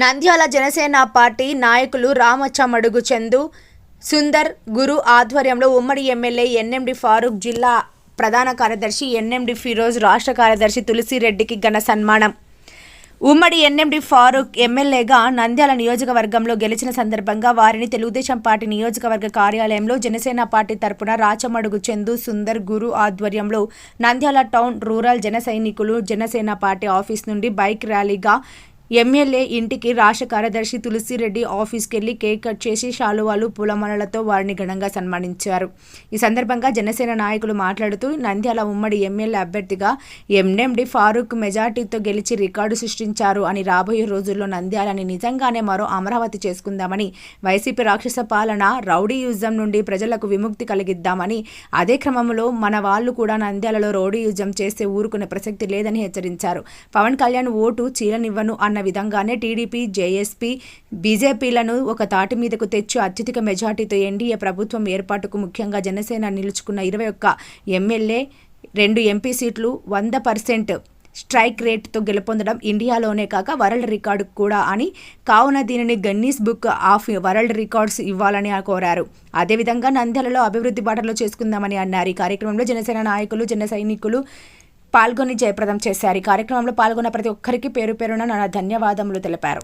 Nandyal Janasena party నాయకులు రామచమడుగు చందు, సుందర్, గురు ఆధ్వర్యంలో ఉమ్మడి ఎమ్మెల్యే ఎన్ఎండి ఫారూక్, జిల్లా ప్రధాన కార్యదర్శి ఎన్ఎండి ఫిరోజ్, రాష్ట్ర కార్యదర్శి తులసిరెడ్డికి ఘన సన్మానం. ఉమ్మడి ఎన్ఎండి ఫారూక్ ఎమ్మెల్యేగా నంద్యాల నియోజకవర్గంలో గెలిచిన సందర్భంగా వారిని తెలుగుదేశం పార్టీ నియోజకవర్గ కార్యాలయంలో జనసేన పార్టీ తరపున రాచమడుగు చందు, సుందర్, గురు ఆధ్వర్యంలో నంద్యాల టౌన్ రూరల్ జన సైనికులు జనసేన పార్టీ ఆఫీస్ నుండి బైక్ ర్యాలీగా ఎమ్మెల్యే ఇంటికి రాష్ట్ర కార్యదర్శి తులసిరెడ్డి ఆఫీస్కెళ్లి కేక్ కట్ చేసి శాలువాలు, పూలమాలలతో వారిని ఘనంగా సన్మానించారు. ఈ సందర్భంగా జనసేన నాయకులు మాట్లాడుతూ నంద్యాల ఉమ్మడి ఎమ్మెల్యే అభ్యర్థిగా ఎన్ఎండి ఫారూక్ మెజార్టీతో గెలిచి రికార్డు సృష్టించారు అని, రాబోయే రోజుల్లో నంద్యాలని నిజంగానే మరో అమరావతి చేసుకుందామని, వైసీపీ రాక్షస పాలన రౌడీయుజం నుండి ప్రజలకు విముక్తి కలిగిద్దామని, అదే క్రమంలో మన వాళ్ళు కూడా నంద్యాలలో రౌడీయుజం చేస్తే ఊరుకునే ప్రసక్తి లేదని హెచ్చరించారు. పవన్ కళ్యాణ్ ఓటు చీలనివ్వను అన్న విధంగానే టీడీపీ, జేఎస్పీ, బీజేపీలను ఒక తాటి మీదకు తెచ్చి అత్యధిక మెజార్టీతో ఎన్డీఏ ప్రభుత్వం ఏర్పాటుకు ముఖ్యంగా జనసేన నిలుచుకున్న 21 ఎమ్మెల్యే, 2 ఎంపీ సీట్లు 100% స్ట్రైక్ రేట్తో గెలుపొందడం ఇండియాలోనే కాక వరల్డ్ రికార్డు కూడా అని, కావున దీనిని Guinness book of world records ఇవ్వాలని కోరారు. అదేవిధంగా నంద్యాలలో అభివృద్ధి బాటలో చేసుకుందామని అన్నారు. ఈ కార్యక్రమంలో జనసేన నాయకులు, జన సైనికులు పాల్గొని జయప్రదం చేశారు. ఈ కార్యక్రమంలో పాల్గొన్న ప్రతి ఒక్కరికి పేరు పేరున నా ధన్యవాదములు తెలిపారు.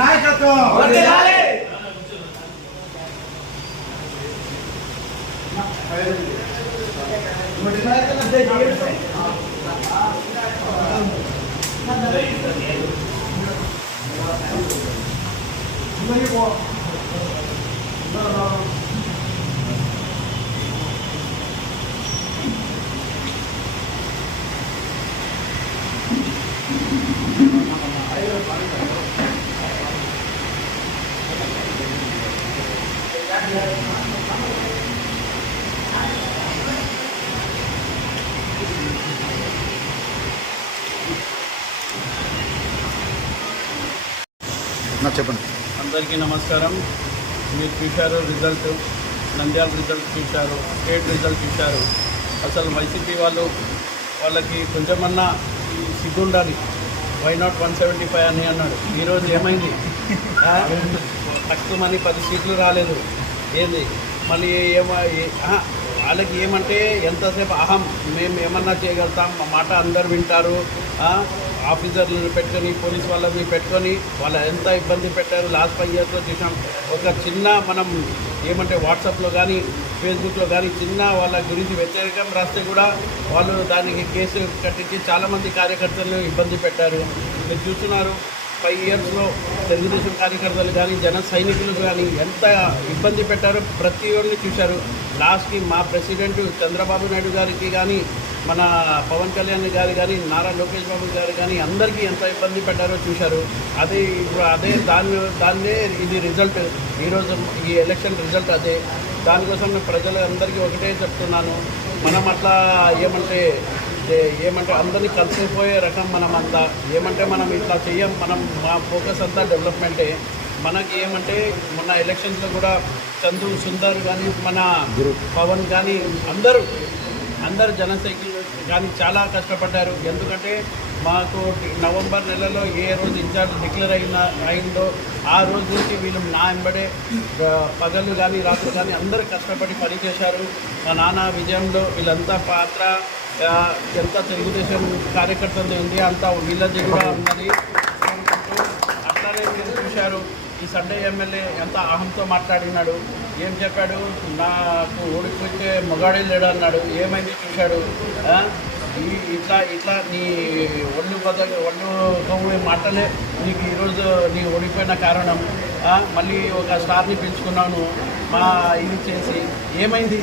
నాయకత్వం చెప్పండి. అందరికీ నమస్కారం. మీరు చూశారు రిజల్ట్, నంద్యాల రిజల్ట్ చూశారు, స్టేట్ రిజల్ట్ చూశారు. అసలు వైసీపీ వాళ్ళకి కొంచెమన్నా ఈ సిగ్గు ఉండాలి. వై నాట్ 175 అని అన్నాడు. ఈరోజు ఏమైంది? ఫస్ట్ మనీ 10 సీట్లు రాలేదు. ఏంది మళ్ళీ వాళ్ళకి ఏమంటే ఎంతసేపు అహం, మేము ఏమన్నా చేయగలుగుతాం, మా మాట అందరు వింటారు. ఆఫీసర్లను పెట్టుకొని, పోలీస్ వాళ్ళని పెట్టుకొని వాళ్ళు ఎంత ఇబ్బంది పెట్టారు. లాస్ట్ 5 ఇయర్స్లో చూసాం. ఒక చిన్న మనం ఏమంటే వాట్సాప్లో కానీ ఫేస్బుక్లో కానీ చిన్న వాళ్ళ గురించి వ్యతిరేకం రాస్తే కూడా వాళ్ళు దానికి కేసు కట్టించి చాలామంది కార్యకర్తలను ఇబ్బంది పెట్టారు. మీరు చూస్తున్నారు 5 ఇయర్స్లో తెలుగుదేశం కార్యకర్తలు కానీ, జన సైనికులు కానీ ఎంత ఇబ్బంది పెట్టారో ప్రతి ఒక్కరిని చూశారు. లాస్ట్కి మా ప్రెసిడెంట్ చంద్రబాబు నాయుడు గారికి కానీ, మన పవన్ కళ్యాణ్ గారు కానీ, నారా లోకేష్ బాబు గారు కానీ అందరికీ ఎంత ఇబ్బంది పెట్టారో చూశారు. అదే దాన్నే ఇది రిజల్ట్. ఈరోజు ఈ ఎలక్షన్ రిజల్ట్ అదే. దానికోసం నేను ప్రజలందరికీ ఒకటే చెప్తున్నాను, మనం అట్లా ఏమంటే అందరినీ కలిసిపోయే రకం మనమంతా. మనం ఇట్లా చెయ్యం. మా ఫోకస్ అంతా డెవలప్మెంటే. మనకి ఏమంటే మొన్న ఎలక్షన్స్లో కూడా చందు, సుందర్ కానీ, మన పవన్ కానీ అందరు జన సైకిల్ కానీ చాలా కష్టపడ్డారు. ఎందుకంటే మాకు నవంబర్ నెలలో ఏ రోజు ఇన్ఛార్జ్ డిక్లేర్ అయిందో ఆ రోజు నుంచి వీళ్ళు నా వెంబడే పగళ్ళు కానీ రాత్రులు కానీ అందరూ కష్టపడి పనిచేశారు. మా నాన్న విజయంలో వీళ్ళంతా పాత్ర ఎంత తెలుగుదేశం కార్యకర్తలు ఉంది అంత వీళ్ళది కూడా ఉన్నది. అట్లానే మీరు చూశారు ఈ సండే ఎమ్మెల్యే ఎంత అహంతో మాట్లాడినాడు. ఏం చెప్పాడు, నాకు ఓడిపోతే మొగాడే లేడు అన్నాడు. ఏమైంది చూశాడు. ఇట్లా నీ ఒళ్ళు కొవ్వు మాటలే నీకు ఈరోజు నీ ఓడిపోయిన కారణం. మళ్ళీ ఒక స్టార్ని పెంచుకున్నాను మా ఇది చేసి ఏమైంది,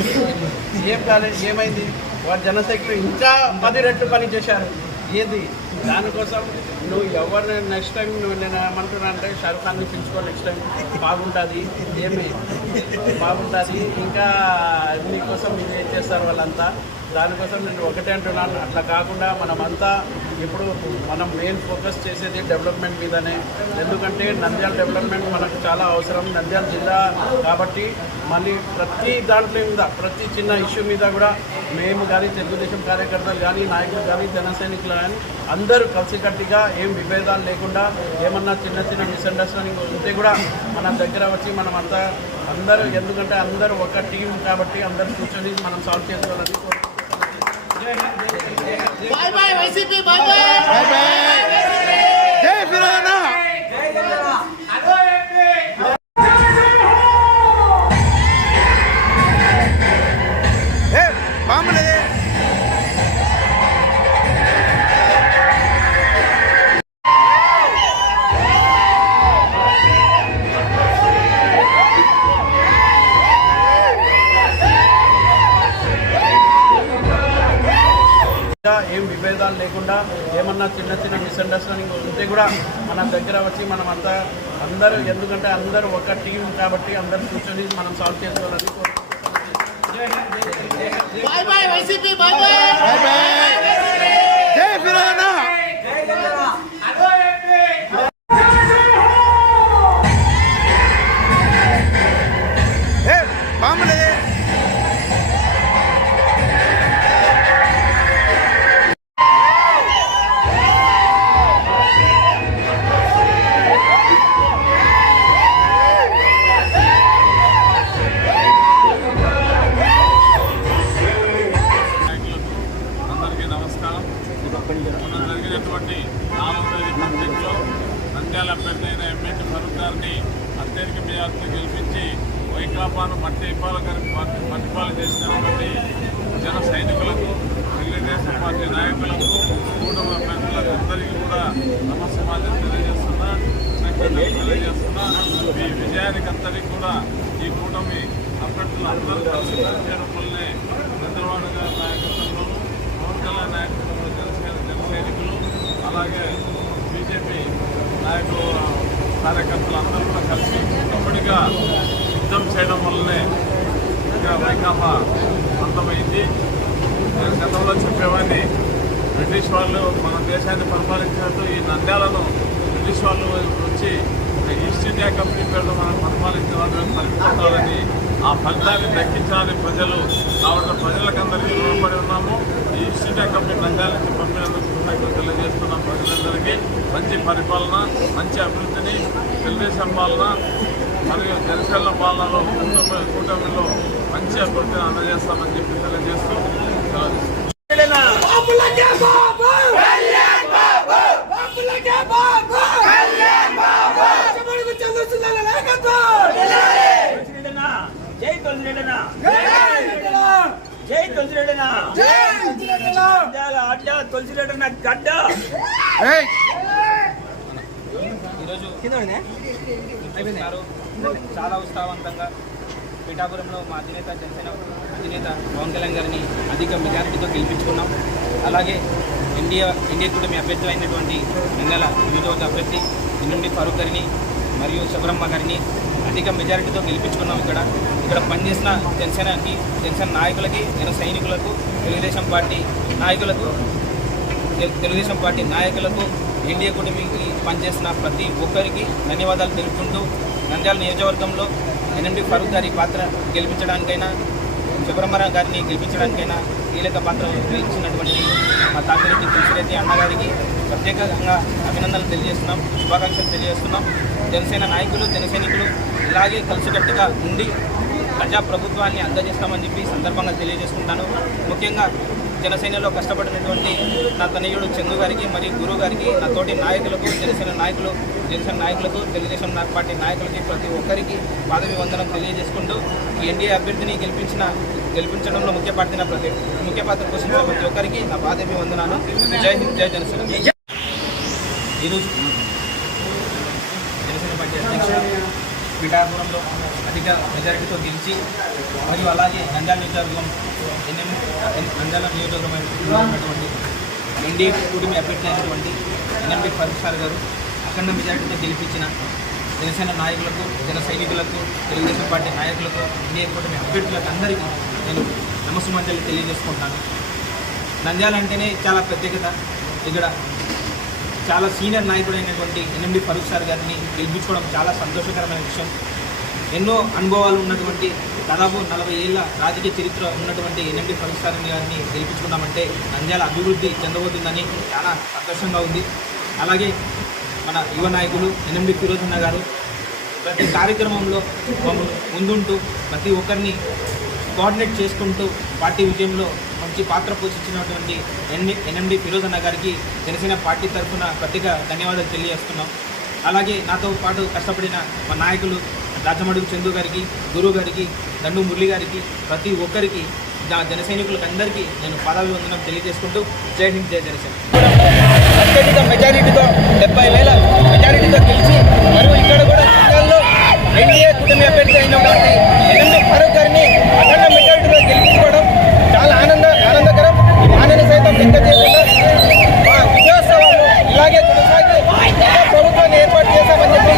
ఏం కాలేదు, ఏమైంది. వారి జనసైక్యులు ఇంకా 10 రెట్లు పని చేశారు. ఏది దానికోసం నువ్వు ఎవరిని నెక్స్ట్ టైం నేను ఏమంటున్నా అంటే షారుఖ్ ఖాన్ని పెంచుకో, నెక్స్ట్ టైం బాగుంటుంది, ఏమి బాగుంటుంది. ఇంకా నీకోసం ఇది ఏం చేస్తారు వాళ్ళంతా. దానికోసం నేను ఒకటే అంటున్నాను, అట్లా కాకుండా మనమంతా ఇప్పుడు మనం మెయిన్ ఫోకస్ చేసేది డెవలప్మెంట్ మీదనే. ఎందుకంటే నంద్యాల డెవలప్మెంట్ మనకు చాలా అవసరం. నంద్యాల జిల్లా కాబట్టి మళ్ళీ ప్రతి దాంట్లో మీద ప్రతి చిన్న ఇష్యూ మీద కూడా మేము కానీ తెలుగుదేశం కార్యకర్తలు కానీ నాయకులు కానీ జన సైనికులు కానీ అందరూ కలిసికట్టుగా ఏం విభేదాలు లేకుండా ఏమన్నా చిన్న చిన్న మిస్అండర్స్టాండింగ్ ఉంటే కూడా మన దగ్గర వచ్చి మనం అంతా అందరూ, ఎందుకంటే అందరూ ఒక టీం కాబట్టి అందరూ కూర్చొని మనం సాల్వ్ చేసుకోవాలని కోరుకుంటున్నాం. Bye bye YCP, bye bye. Bye bye. Jai Firana. Jai Firana. Hello MP. Hey, mamle. ఏం విభేదాలు లేకుండా ఏమన్నా చిన్న చిన్న మిస్అండర్స్టాండింగ్ ఉంటే కూడా మన దగ్గర వచ్చి మనం అంతా అందరూ, ఎందుకంటే అందరూ ఒక టీం కాబట్టి అందరూ కూర్చొని మనం సాల్వ్ చేసుకోవాలని మొన్న జరిగినటువంటి 4వ తేదీ పబ్లిక్లో నంద్యాల అభ్యర్థి అయిన ఎమ్మెల్యే ఫరూక్ గారిని అత్యధిక మెజార్టీతో గెలిపించి వైకాపాను మట్టిపాలు చేసినటువంటి జన సైనికులకు, తెలుగుదేశం పార్టీ నాయకులకు, కూటమి అభ్యర్థులకు అందరికీ కూడా నమస్కారం తెలియజేస్తున్నా. ఈ విజయానికి అందరికీ కూడా ఈ కూటమి అభ్యర్థులు అందరూ కలిసి పనిచేయడం వల్లనే చంద్రబాబు గారి నాయకత్వంలోనూ, పవన్ కళ్యాణ్ నాయకత్వంలో జన సైనికులు అలాగే బీజేపీ నాయకులు కార్యకర్తలు అందరూ కూడా కలిసి ఉమ్మడిగా యుద్ధం చేయడం వల్లనే వైకాపా అంతమైంది. నేను గతంలో చెప్పేవాడిని, బ్రిటిష్ వాళ్ళు మన దేశాన్ని పరిపాలించినట్టు ఈ నంద్యాలను బ్రిటిష్ వాళ్ళు వచ్చి ఈస్ట్ ఇండియా కంపెనీ పేరుతో మనం పరిపాలించిన వాళ్ళని పరిపాలించాలని, ఆ ఫలితాన్ని దక్కించాలని ప్రజలు కాబట్టి ప్రజలకందరికీ రుణపడి ఉన్నాము. ఈ ఈస్ట్ ఇండియా కంపెనీ నంద్యాల నుంచి పంపినందుకు తెలియజేస్తున్నాం. ప్రజలందరికీ మంచి పరిపాలన, మంచి అభివృద్ధిని, తెలుగుదేశం పాలన మరియు జనసేన పాలనలో కూటమిలో మంచి అభివృద్ధిని అందజేస్తామని చెప్పి తెలియజేస్తూ జై తులసిరెడ్డనా, జై తులసిరెడ్డనా, అడ్డ తులసిరెడ్డన గడ్డ. ఈరోజు చాలా ఉత్సాహవంతంగా పిఠాపురంలో మా జనసేన అధినేత పవన్ కళ్యాణ్ గారిని అధిక మెజారిటీతో గెలిపించుకున్నాం. అలాగే ఇండియా కూటమి అభ్యర్థులు అయినటువంటి నంద్యాల నియోజకవర్గ అభ్యర్థి నుండి ఫరూక్ గారిని మరియు శబరమ్మ గారిని అధిక మెజారిటీతో గెలిపించుకున్నాం. ఇక్కడ పనిచేసిన జనసేన నాయకులకి, జన సైనికులకు, తెలుగుదేశం పార్టీ నాయకులకు, ఎన్డీఏ కూటమికి పనిచేసిన ప్రతి ఒక్కరికి ధన్యవాదాలు తెలుపుకుంటూ, నంద్యాల నియోజకవర్గంలో ఎన్ఎండి ఫరూక్ గారి పాత్ర గెలిపించడానికైనా, శబరమ్మ గారిని గెలిపించడానికైనా కీలక పాత్ర వహించినటువంటి మా తాకిరెడ్డి తులసిరెడ్డి అన్నగారికి ప్రత్యేకంగా అభినందనలు తెలియజేస్తున్నాం, శుభాకాంక్షలు తెలియజేస్తున్నాం. జనసేన నాయకులు, జన సైనికులు ఇలాగే కలిసికట్టుగా ఉండి ప్రజాప్రభుత్వాన్ని అందజేస్తామని చెప్పి సందర్భంగా తెలియజేసుకుంటాను. ముఖ్యంగా జనసేనలో కష్టపడినటువంటి నా తనయుడు చందు గారికి మరియు గురువు గారికి, నా తోటి నాయకులకు, జనసేన నాయకులకు, తెలుగుదేశం పార్టీ నాయకులకి, ప్రతి ఒక్కరికి పాదవి వందనం తెలియజేసుకుంటూ ఈ ఎన్డీఏ అభ్యర్థిని గెలిపించడంలో ముఖ్య పాత్ర పోషించిన ప్రతి ఒక్కరికి నా పాదవి వందనాలు. జై హింద్, జై జనసేన. ఈరోజు జనసేన పార్టీ అధ్యక్షుడు పిఠాపురంలో అధిక మెజారిటీతో గెలిచి మరియు అలాగే నంద్యాల నియోజకవర్గంలో ఉన్నటువంటి ఎన్డీఏ కూటమి అభ్యర్థి అయినటువంటి ఎన్ఎండి ఫరూక్ సార్ గారు అఖండ మెజారిటీతో గెలిపించిన జనసేన నాయకులకు, జన సైనికులకు, తెలుగుదేశం పార్టీ నాయకులకు, ఎన్డీఏ కూటమి అభ్యర్థులకు అందరికీ నేను నమస్సుమంజలి తెలియజేసుకుంటాను. నంద్యాల అంటేనే చాలా ప్రత్యేకత. ఇక్కడ చాలా సీనియర్ నాయకుడు అయినటువంటి ఎన్ఎండి ఫరూక్ సార్ గారిని గెలిపించుకోవడం చాలా సంతోషకరమైన విషయం. ఎన్నో అనుభవాలు ఉన్నటువంటి, దాదాపు 40 ఏళ్ళ రాజకీయ చరిత్ర ఉన్నటువంటి ఎన్ఎండి ఫరూక్ సార్ గారిని గెలిపించుకున్నామంటే నంద్యాల అభివృద్ధి చెందబోతుందని చాలా సంతోషంగా ఉంది. అలాగే మన యువ నాయకులు ఎన్ఎండి ఫిరోజ్ అన్న గారు ప్రతి కార్యక్రమంలో ముందుంటూ ప్రతి ఒక్కరిని కోఆర్డినేట్ చేసుకుంటూ పార్టీ విజయంలో మంచి పాత్ర పోషించినటువంటి ఎన్ఎండి ఫిరోజ్ అన్న గారికి జనసేన పార్టీ తరఫున ప్రత్యేక ధన్యవాదాలు తెలియజేస్తున్నాం. అలాగే నాతో పాటు కష్టపడిన మా నాయకులు రాజమడుగు చందు గారికి, గురువు గారికి, దండు మురళి గారికి, ప్రతి ఒక్కరికి, జన సైనికులకు అందరికీ నేను పాదాభి వందనం తెలియజేసుకుంటూ జై హింద్, జై జనసేన. అత్యధిక మెజారిటీతో 70,000 మెజారిటీతో గెలిచి మరియు ఇక్కడ కూడా నంద్యాలలో ఎన్డీఏ కూటమి అభ్యర్థి అయినటువంటి ఎన్ఎండి ఫరూక్ గారిని అఖండ మెజారిటీతో గెలిపించుకోవడం చాలా ఆనందకరం. ఆనంద సైతం లెక్క చేయకుండా మా విజయోత్సవాలు ఇలాగే కొనసాగి ప్రభుత్వాన్ని ఏర్పాటు చేశామని చెప్పి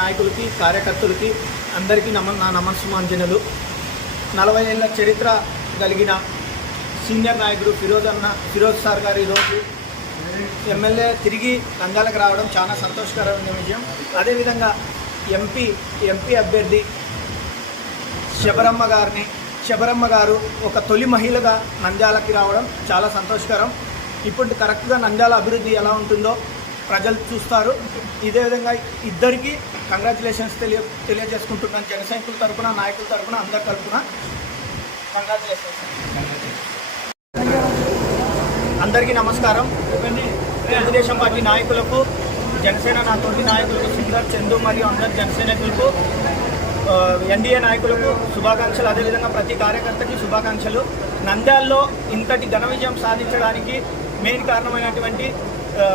నాయకులకి, కార్యకర్తలకి అందరికీ నా నమస్సుమాంజనులు. 40 ఏళ్ళ చరిత్ర కలిగిన సీనియర్ నాయకుడు ఫిరోజ్ సార్ గారు ఈరోజు ఎమ్మెల్యే తిరిగి నంద్యాలకు రావడం చాలా సంతోషకరమైన విషయం. అదేవిధంగా ఎంపీ అభ్యర్థి శబరమ్మ గారు ఒక తొలి మహిళగా నంద్యాలకి రావడం చాలా సంతోషకరం. ఇప్పుడు కరెక్ట్గా నంద్యాల అభివృద్ధి ఎలా ఉంటుందో ప్రజలు చూస్తారు. ఇదే విధంగా ఇద్దరికి కంగ్రాచులేషన్స్ తెలియజేసుకుంటున్నాను. జన సైనికుల తరఫున, నాయకుల తరఫున, అందరి తరఫున కంగ్రాచులేషన్స్. అందరికీ నమస్కారం. తెలుగుదేశం పార్టీ నాయకులకు, జనసేన నా తోటి నాయకులకు, సుందర్, చందు మరియు అందరి జన సైనికులకు, ఎన్డీఏ నాయకులకు శుభాకాంక్షలు. అదేవిధంగా ప్రతి కార్యకర్తకి శుభాకాంక్షలు. నంద్యాలలో ఇంతటి ఘన విజయం సాధించడానికి మెయిన్ కారణమైనటువంటి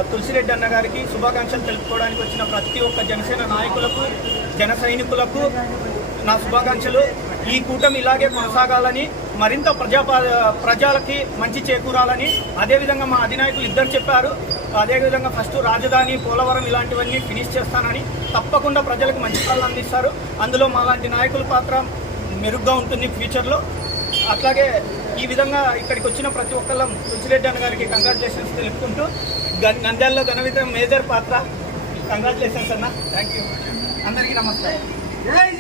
తులసిరెడ్డి అన్న గారికి శుభాకాంక్షలు తెలుపుకోవడానికి వచ్చిన ప్రతి ఒక్క జనసేన నాయకులకు, జన సైనికులకు నా శుభాకాంక్షలు. ఈ కూటమి ఇలాగే కొనసాగాలని, మరింత ప్రజలకి మంచి చేకూరాలని, అదేవిధంగా మా అధినాయకులు ఇద్దరు చెప్పారు. అదేవిధంగా ఫస్ట్ రాజధాని, పోలవరం ఇలాంటివన్నీ ఫినిష్ చేస్తానని, తప్పకుండా ప్రజలకు మంచి పాలన అందిస్తారు. అందులో మాలాంటి నాయకుల పాత్ర మెరుగ్గా ఉంటుంది ఫ్యూచర్లో. అట్లాగే ఈ విధంగా ఇక్కడికి వచ్చిన ప్రతి ఒక్కళ్ళం తులసిరెడ్డి అన్న గారికి కంగ్రాచులేషన్స్ తెలుపుకుంటూ, నంద్యాలలో ఘన విజయం మేజర్ పాత్ర. కంగ్రాచులేషన్స్ అన్న. Thank you. అందరికీ నమస్కారం.